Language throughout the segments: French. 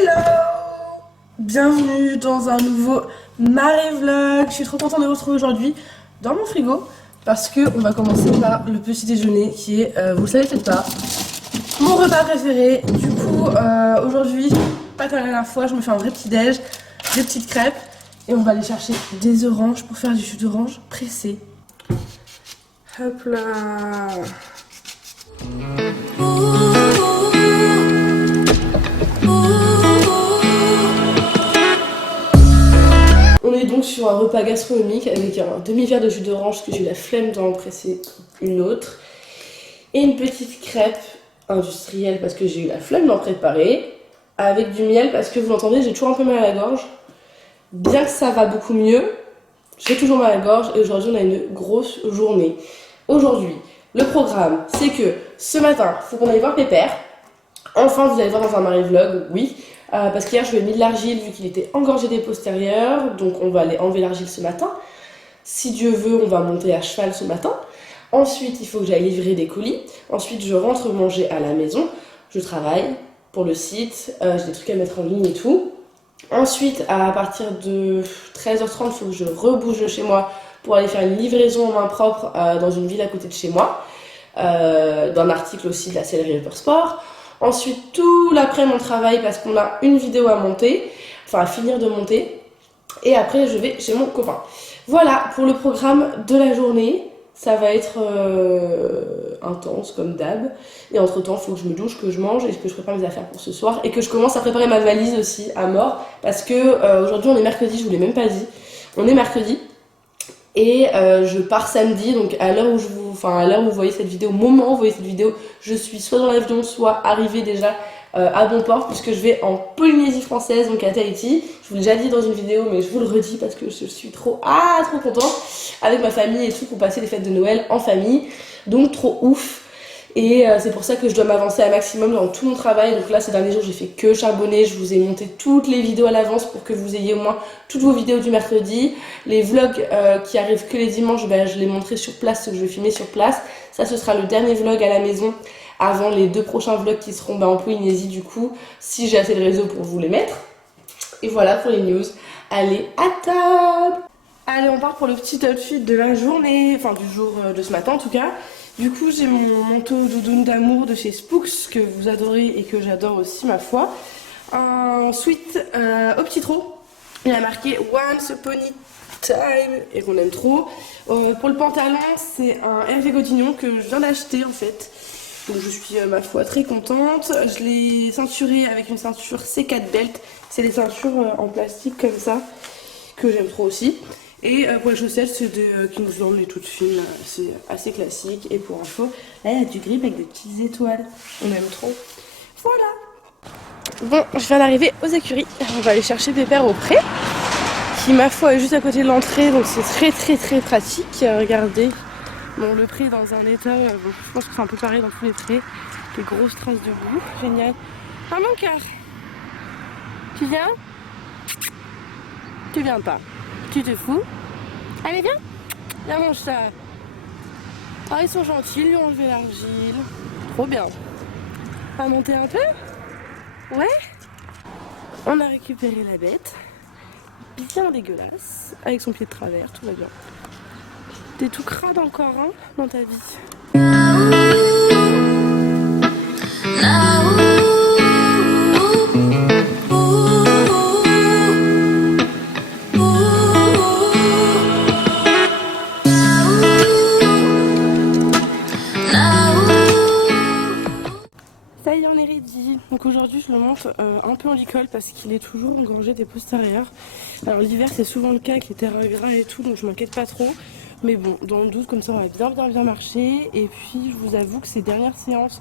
Hello! Bienvenue dans un nouveau Marie Vlog. Je suis trop contente de vous retrouver aujourd'hui dans mon frigo parce que on va commencer par le petit déjeuner qui est, vous le savez peut-être pas, mon repas préféré. Du coup, aujourd'hui, pas comme la dernière fois, je me fais un vrai petit déj, des petites crêpes et on va aller chercher des oranges pour faire du jus d'orange pressé. Hop là! On est donc sur un repas gastronomique avec un demi-verre de jus d'orange parce que j'ai eu la flemme d'en presser une autre et une petite crêpe industrielle parce que j'ai eu la flemme d'en préparer avec du miel parce que vous l'entendez, j'ai toujours un peu mal à la gorge. Bien que ça va beaucoup mieux, j'ai toujours mal à la gorge et aujourd'hui on a une grosse journée. Aujourd'hui, le programme c'est que ce matin, il faut qu'on aille voir Pépère. Enfin, vous allez voir dans un Marie Vlog, oui. Parce qu'hier je lui ai mis de l'argile vu qu'il était engorgé des postérieurs, donc on va aller enlever l'argile ce matin. Si Dieu veut, on va monter à cheval ce matin. Ensuite, il faut que j'aille livrer des colis. Ensuite, je rentre manger à la maison. Je travaille pour le site, j'ai des trucs à mettre en ligne et tout. Ensuite, à partir de 13h30, il faut que je rebouge chez moi pour aller faire une livraison en main propre dans une ville à côté de chez moi. D'un article aussi de la sellerie Hyper Sport. Ensuite, tout l'après-midi, mon travail parce qu'on a une vidéo à monter, enfin à finir de monter. Et après, je vais chez mon copain. Voilà pour le programme de la journée. Ça va être intense comme d'hab. Et entre-temps, il faut que je me douche, que je mange et que je prépare mes affaires pour ce soir. Et que je commence à préparer ma valise aussi à mort. Parce que aujourd'hui, on est mercredi, je vous l'ai même pas dit. On est mercredi. Et je pars samedi, donc à l'heure où vous voyez cette vidéo, au moment où vous voyez cette vidéo, je suis soit dans l'avion, soit arrivée déjà à bon port, puisque je vais en Polynésie française, donc à Tahiti. Je vous l'ai déjà dit dans une vidéo, mais je vous le redis parce que je suis trop contente avec ma famille et tout pour passer les fêtes de Noël en famille, donc trop ouf. Et c'est pour ça que je dois m'avancer un maximum dans tout mon travail. Donc là, ces derniers jours, j'ai fait que charbonner. Je vous ai monté toutes les vidéos à l'avance pour que vous ayez au moins toutes vos vidéos du mercredi. Les vlogs qui arrivent que les dimanches, je les montrerai sur place, ce que je vais filmer sur place. Ça, ce sera le dernier vlog à la maison avant les 2 prochains vlogs qui seront en Polynésie du coup, si j'ai assez de réseau pour vous les mettre. Et voilà pour les news. Allez, à table! Allez, on part pour le petit outfit de la journée, enfin du jour de ce matin en tout cas. Du coup, j'ai mon manteau doudoune d'amour de chez Spooks que vous adorez et que j'adore aussi, ma foi. Un sweat au petit trot. Il a marqué Once Upon a Time et qu'on aime trop. Pour le pantalon, c'est un Hervé Godignon que je viens d'acheter en fait. Donc je suis, ma foi, très contente. Je l'ai ceinturé avec une ceinture C4 Belt. C'est des ceintures en plastique comme ça que j'aime trop aussi. Et pour les chaussettes, c'est des Kingsland, les toutes fines, c'est assez classique. Et pour info, là il y a du gris avec des petites étoiles, on aime trop. Voilà. Bon, je viens d'arriver aux écuries, on va aller chercher Pépère au pré, qui ma foi est juste à côté de l'entrée, donc c'est très pratique. Regardez, bon le pré est dans un état, bon, je pense que c'est un peu pareil dans tous les prés, des grosses traces de boue, génial. Ah mon cœur, tu viens? Tu viens pas? Tu te fous? Allez, viens! Viens, mon chat! Ah, ils sont gentils, ils lui ont enlevé l'argile. Trop bien. On va monter un peu? Ouais? On a récupéré la bête. Bien dégueulasse. Avec son pied de travers, tout va bien. T'es tout crade encore, hein, dans ta vie. Ça y est, on est ready. Donc aujourd'hui je le monte un peu en licol parce qu'il est toujours engorgé des postérieurs. Alors l'hiver c'est souvent le cas avec les terrains gras et tout, donc je m'inquiète pas trop. Mais bon, dans le doute comme ça on va bien marcher. Et puis je vous avoue que ces dernières séances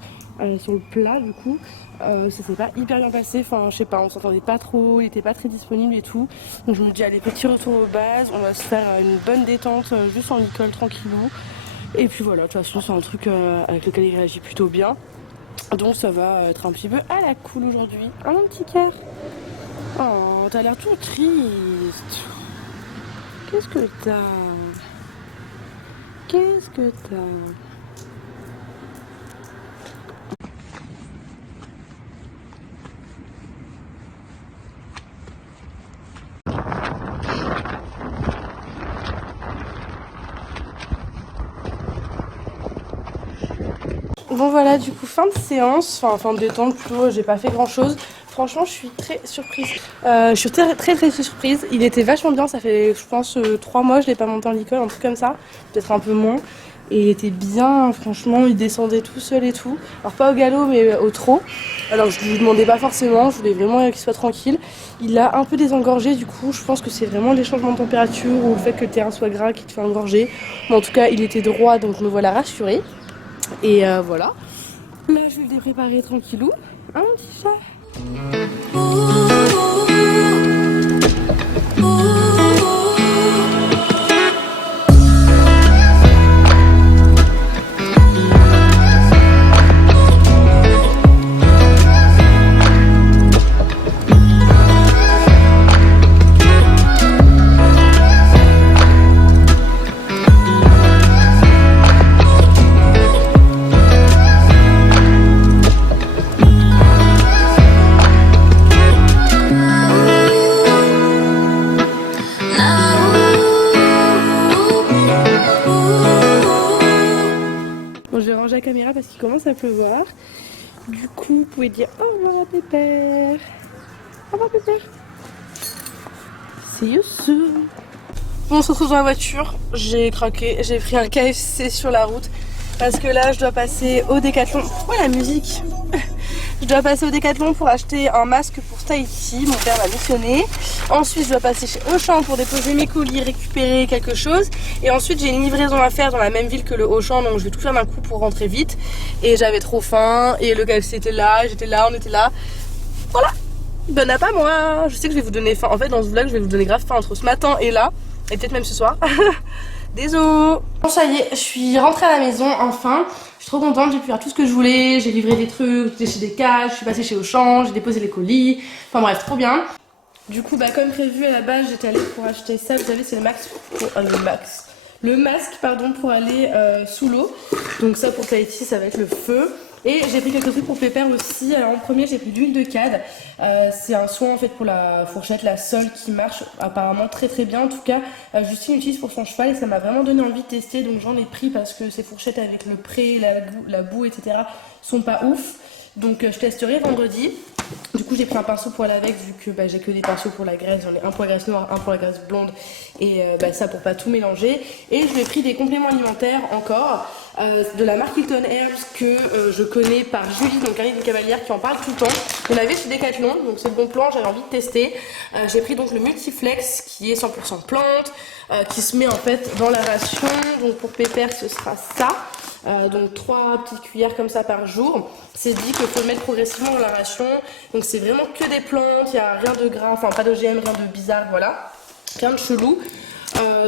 sur le plat du coup, ça s'est pas hyper bien passé. Enfin je sais pas, on s'entendait pas trop, il était pas très disponible et tout. Donc je me dis allez, petit retour aux bases, on va se faire une bonne détente juste en licol tranquillou. Et puis voilà, de toute façon c'est un truc avec lequel il réagit plutôt bien. Donc ça va être un petit peu à la cool aujourd'hui. Ah mon petit cœur. Oh, t'as l'air tout triste. Qu'est-ce que t'as? Qu'est-ce que t'as? Bon voilà, du coup fin de séance, enfin fin de détente plutôt, j'ai pas fait grand chose. Franchement je suis très surprise. Je suis très surprise. Il était vachement bien, ça fait je pense 3 mois je l'ai pas monté en licol, un truc comme ça, peut-être un peu moins. Et il était bien, franchement il descendait tout seul et tout. Alors pas au galop mais au trot. Alors je lui demandais pas forcément, je voulais vraiment qu'il soit tranquille. Il a un peu désengorgé du coup, je pense que c'est vraiment les changements de température ou le fait que le terrain soit gras qui te fait engorger. Mais en tout cas il était droit donc me voilà rassurée. Et voilà. Là, je vais le préparer tranquillou. Hein, mon petit chat? Bon, je vais ranger la caméra parce qu'il commence à pleuvoir. Du coup, vous pouvez dire au revoir à Pépère. Au revoir Pépère. See you soon. Bon, on se retrouve dans la voiture. J'ai craqué. J'ai pris un KFC sur la route. Parce que là, je dois passer au Décathlon. Pourquoi la musique? Je dois passer au Décathlon pour acheter un masque pour Tahiti. Mon père m'a missionné. Ensuite, je dois passer chez Auchan pour déposer mes colis, récupérer quelque chose. Et ensuite, j'ai une livraison à faire dans la même ville que le Auchan. Donc, je vais tout faire d'un coup pour rentrer vite. Et j'avais trop faim. Et le KFC était là. J'étais là. On était là. Voilà. Bon app à moi. Je sais que je vais vous donner faim. En fait, dans ce vlog, je vais vous donner grave faim entre ce matin et là. Et peut-être même ce soir. Désolé. Bon, ça y est, je suis rentrée à la maison enfin. Je suis trop contente, j'ai pu faire tout ce que je voulais. J'ai livré des trucs, j'étais chez des cages, je suis passée chez Auchan, j'ai déposé les colis. Enfin bref, trop bien. Du coup, comme prévu à la base, j'étais allée pour acheter ça. Vous savez, c'est le masque pardon, pour aller sous l'eau. Donc ça pour Tahiti, ça va être le feu. Et j'ai pris quelques trucs pour Pépère aussi. Alors en premier, j'ai pris de l'huile de cad. C'est un soin en fait pour la fourchette, la sole qui marche apparemment très bien. En tout cas, Justine utilise pour son cheval et ça m'a vraiment donné envie de tester. Donc j'en ai pris parce que ces fourchettes avec le pré, la boue, etc. sont pas ouf. Donc je testerai vendredi. Du coup j'ai pris un pinceau poil avec vu que j'ai que des pinceaux pour la graisse. J'en ai un pour la graisse noire, un pour la graisse blonde et ça pour pas tout mélanger. Et je lui ai pris des compléments alimentaires encore de la marque Hilton Herbs que je connais par Julie, donc Karine Cavalière qui en parle tout le temps. On avait chez Decathlon, donc c'est le bon plan, j'avais envie de tester. J'ai pris donc le Multiflex qui est 100% plante, qui se met en fait dans la ration. Donc pour Pépère ce sera ça. Donc 3 petites cuillères comme ça par jour. C'est dit qu'il faut le mettre progressivement dans la ration. Donc c'est vraiment que des plantes, il n'y a rien de gras, enfin pas d'OGM, rien de bizarre, voilà. Rien de chelou.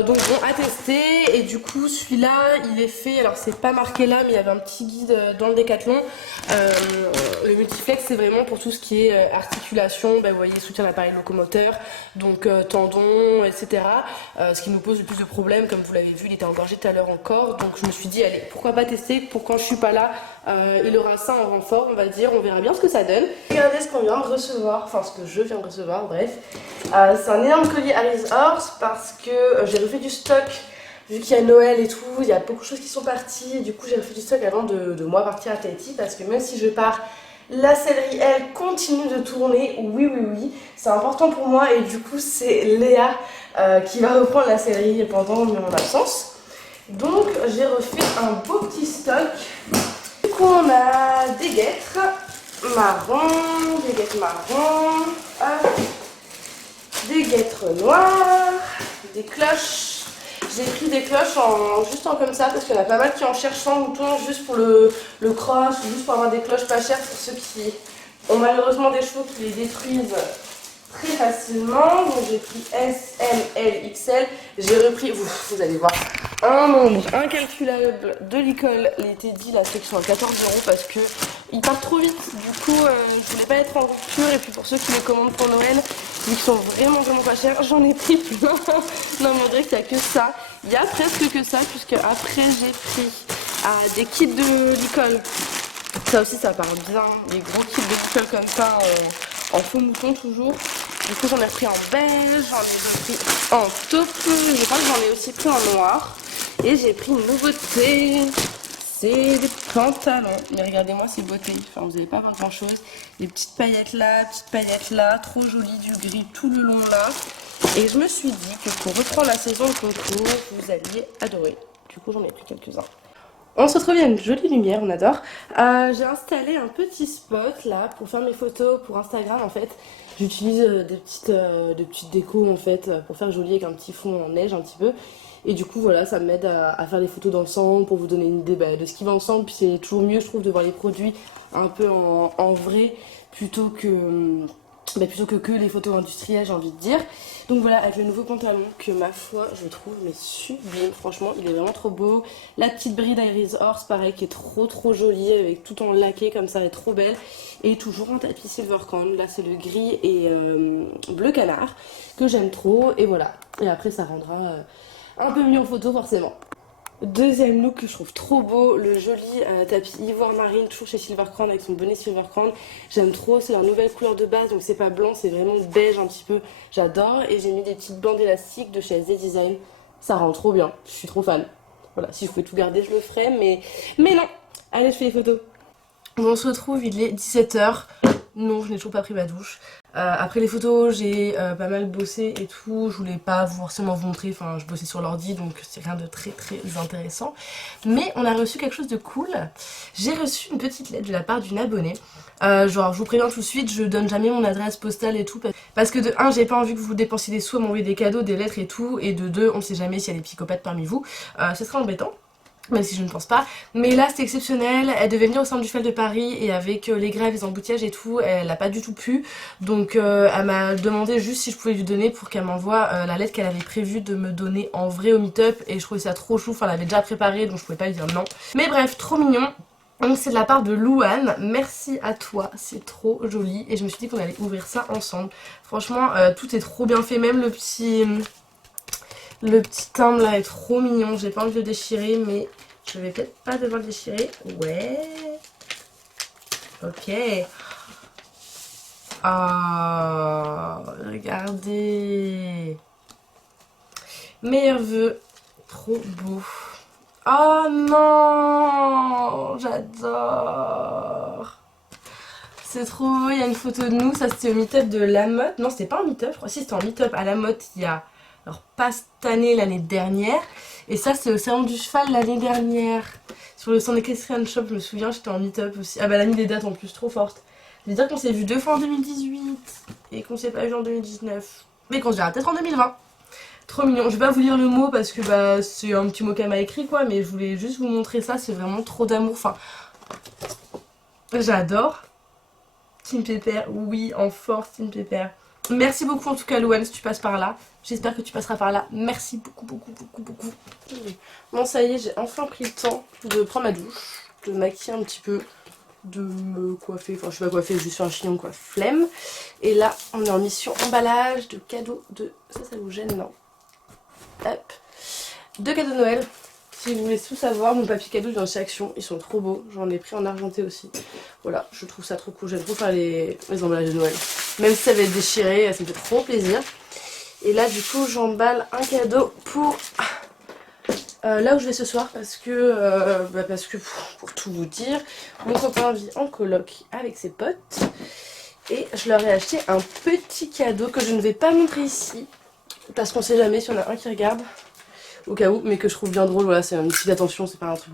Donc bon à tester. Et du coup celui-là il est fait, alors c'est pas marqué là mais il y avait un petit guide dans le Décathlon. Le Multiflex c'est vraiment pour tout ce qui est articulation, vous voyez, soutien d'appareil locomoteur, donc tendons, etc. Ce qui nous pose le plus de problèmes, comme vous l'avez vu, il était engorgé tout à l'heure encore. Donc je me suis dit allez, pourquoi pas tester pour quand je suis pas là. Il aura ça en renfort, on va dire, on verra bien ce que ça donne. Regardez ce qu'on vient de recevoir, enfin ce que je viens de recevoir, bref. C'est un énorme collier Harry's Horse parce que j'ai refait du stock. Vu qu'il y a Noël et tout, il y a beaucoup de choses qui sont parties. Et du coup, j'ai refait du stock avant de moi partir à Tahiti. Parce que même si je pars, la sellerie, elle, continue de tourner. Oui, c'est important pour moi. Et du coup, c'est Léa qui va reprendre la sellerie pendant mon absence. Donc, j'ai refait un beau petit stock. Du coup, on a des guêtres marron, des guêtres noires, des cloches. J'ai pris des cloches juste en comme ça parce qu'il y en a pas mal qui en cherchent sans mouton juste pour le croche, juste pour avoir des cloches pas chères pour ceux qui ont malheureusement des chevaux qui les détruisent très facilement. Donc j'ai pris S, M, L, XL. J'ai repris, vous allez voir, un nombre incalculable de licol. L'été dit la section à 14 € parce que ils partent trop vite. Du coup, je voulais pas être en rupture. Et puis pour ceux qui les commandent pour Noël, vu qu'ils sont vraiment pas chers, j'en ai pris plein. Non mais on dirait qu'il n'y a que ça. Il y a presque que ça puisque après j'ai pris des kits de licol. Ça aussi ça part bien. Les gros kits de licol comme ça en faux mouton toujours. Du coup j'en ai repris en beige, j'en ai pris en taupe. Je crois que j'en ai aussi pris en noir. Et j'ai pris une nouveauté. c'est des pantalons. Mais regardez-moi ces beautés. Enfin, vous n'allez pas voir grand chose. Des petites paillettes là, trop jolies, du gris tout le long là. Et je me suis dit que pour reprendre la saison de concours, vous alliez adorer. Du coup, j'en ai pris quelques-uns. On se retrouve, il y a une jolie lumière, on adore. J'ai installé un petit spot là pour faire mes photos pour Instagram en fait. J'utilise des petites décos en fait pour faire joli avec un petit fond en neige un petit peu. Et du coup voilà, ça m'aide à faire des photos d'ensemble pour vous donner une idée de ce qui va ensemble. Puis c'est toujours mieux je trouve de voir les produits un peu en vrai plutôt que les photos industrielles j'ai envie de dire. Donc voilà, avec le nouveau pantalon que ma foi je trouve mais sublime, franchement il est vraiment trop beau. La petite bride Iris Horse pareil qui est trop jolie avec tout en laqué comme ça, elle est trop belle. Et toujours en tapis Silvercrown, là c'est le gris et bleu canard que j'aime trop. Et voilà, et après ça rendra un peu mieux en photo forcément. Deuxième look que je trouve trop beau, le joli tapis ivoire marine, toujours chez Silvercrown avec son bonnet Silvercrown. J'aime trop, c'est leur nouvelle couleur de base, donc c'est pas blanc, c'est vraiment beige un petit peu. J'adore, et j'ai mis des petites bandes élastiques de chez SD Design. Ça rend trop bien, je suis trop fan. Voilà, si je pouvais tout garder, je le ferais, mais non. Allez, je fais les photos. On se retrouve, il est 17h. Non, je n'ai toujours pas pris ma douche. Après les photos, j'ai pas mal bossé et tout. Je voulais pas forcément vous montrer, enfin je bossais sur l'ordi donc c'est rien de très intéressant. Mais on a reçu quelque chose de cool. J'ai reçu une petite lettre de la part d'une abonnée. Genre je vous préviens tout de suite, je donne jamais mon adresse postale et tout. Parce que de 1, j'ai pas envie que vous dépensiez des sous à m'envoyer des cadeaux, des lettres et tout. Et de 2, on sait jamais s'il y a des psychopathes parmi vous. Ce serait embêtant. Même si je ne pense pas. Mais là c'était exceptionnel, elle devait venir au centre du Festival de Paris et avec les grèves, les embouteillages et tout, elle n'a pas du tout pu. Donc elle m'a demandé juste si je pouvais lui donner pour qu'elle m'envoie la lettre qu'elle avait prévu de me donner en vrai au meet-up. Et je trouvais ça trop chou, enfin elle avait déjà préparé donc je pouvais pas lui dire non. Mais bref, trop mignon. Donc c'est de la part de Louane, merci à toi, c'est trop joli. Et je me suis dit qu'on allait ouvrir ça ensemble. Franchement tout est trop bien fait, même le petit timbre là est trop mignon, j'ai pas envie de le déchirer mais je vais peut-être pas devoir le déchirer. Ouais. Ok. Ah, regardez. Meilleurs vœux. Trop beau. Oh non, j'adore. C'est trop beau, il y a une photo de nous, ça c'était au meet-up de La Motte. Non, c'était pas un meet-up, je crois. Si, c'était en meet-up à La Motte il y a... Alors pas cette année, l'année dernière. Et ça c'est au Salon du Cheval l'année dernière. Sur le stand Equestrian Shop, je me souviens, j'étais en meet-up aussi. Ah bah elle a mis des dates en plus, trop forte. Je veux dire qu'on s'est vu 2 fois en 2018 et qu'on s'est pas vu en 2019. Mais qu'on se verra peut-être en 2020. Trop mignon. Je vais pas vous lire le mot parce que bah c'est un petit mot qu'elle m'a écrit quoi. Mais je voulais juste vous montrer ça, c'est vraiment trop d'amour. Enfin, j'adore. Team Pépère, oui, en force Team Pépère. Merci beaucoup en tout cas Louane si tu passes par là. J'espère que tu passeras par là. Merci beaucoup. Bon ça y est, j'ai enfin pris le temps de prendre ma douche, de maquiller un petit peu, de me coiffer. Enfin je suis pas coiffée, juste faire un chignon quoi, flemme. Et là on est en mission emballage de cadeaux de... Ça vous gêne? Non. Hop. De cadeaux de Noël. Si vous voulez tout savoir, mon papier cadeau vient chez Action, ils sont trop beaux, j'en ai pris en argenté aussi. Voilà, je trouve ça trop cool, j'aime trop faire les emballages de Noël. Même si ça va être déchiré, ça me fait trop plaisir. Et là du coup j'emballe un cadeau pour là où je vais ce soir parce que pour tout vous dire, mon copain vit en coloc avec ses potes. Et je leur ai acheté un petit cadeau que je ne vais pas montrer ici. Parce qu'on sait jamais si on a un qui regarde. Au cas où, mais que je trouve bien drôle, voilà, c'est une petite attention, c'est pas un truc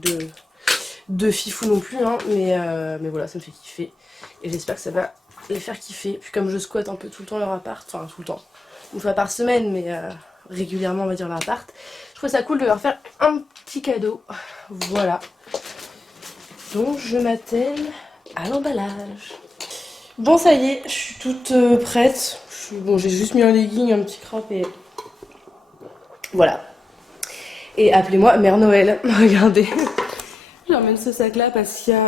de fifou non plus, hein, mais voilà, ça me fait kiffer. Et j'espère que ça va les faire kiffer. Puis comme je squatte un peu tout le temps leur appart, enfin tout le temps, une fois par semaine, mais régulièrement on va dire leur appart, je trouve ça cool de leur faire un petit cadeau. Voilà. Donc je m'attelle à l'emballage. Bon ça y est, je suis toute prête. Bon j'ai juste mis un legging, un petit crop et voilà. Et appelez-moi Mère Noël, regardez. J'emmène ce sac là parce qu'il y a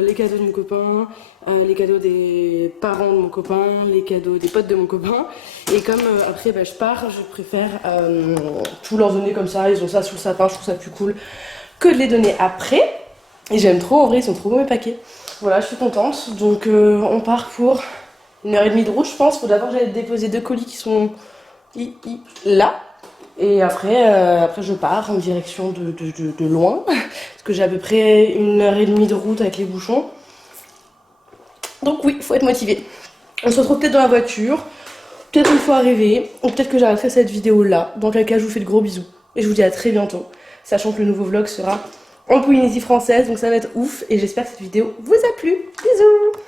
les cadeaux de mon copain, les cadeaux des parents de mon copain, les cadeaux des potes de mon copain. Et comme après je pars, je préfère tout leur donner comme ça, ils ont ça sous le sapin, je trouve ça plus cool que de les donner après. Et j'aime trop, en vrai ils sont trop beaux mes paquets. Voilà, je suis contente, donc on part pour 1h30 de route je pense. Faut d'abord j'aille déposer 2 colis qui sont là. Et après je pars en direction de loin, parce que j'ai à peu près 1h30 de route avec les bouchons. Donc oui, faut être motivé. On se retrouve peut-être dans la voiture, peut-être une fois arrivé, ou peut-être que j'arrêterai cette vidéo là. Dans quel cas je vous fais de gros bisous. Et je vous dis à très bientôt, sachant que le nouveau vlog sera en Polynésie française, donc ça va être ouf. Et j'espère que cette vidéo vous a plu. Bisous!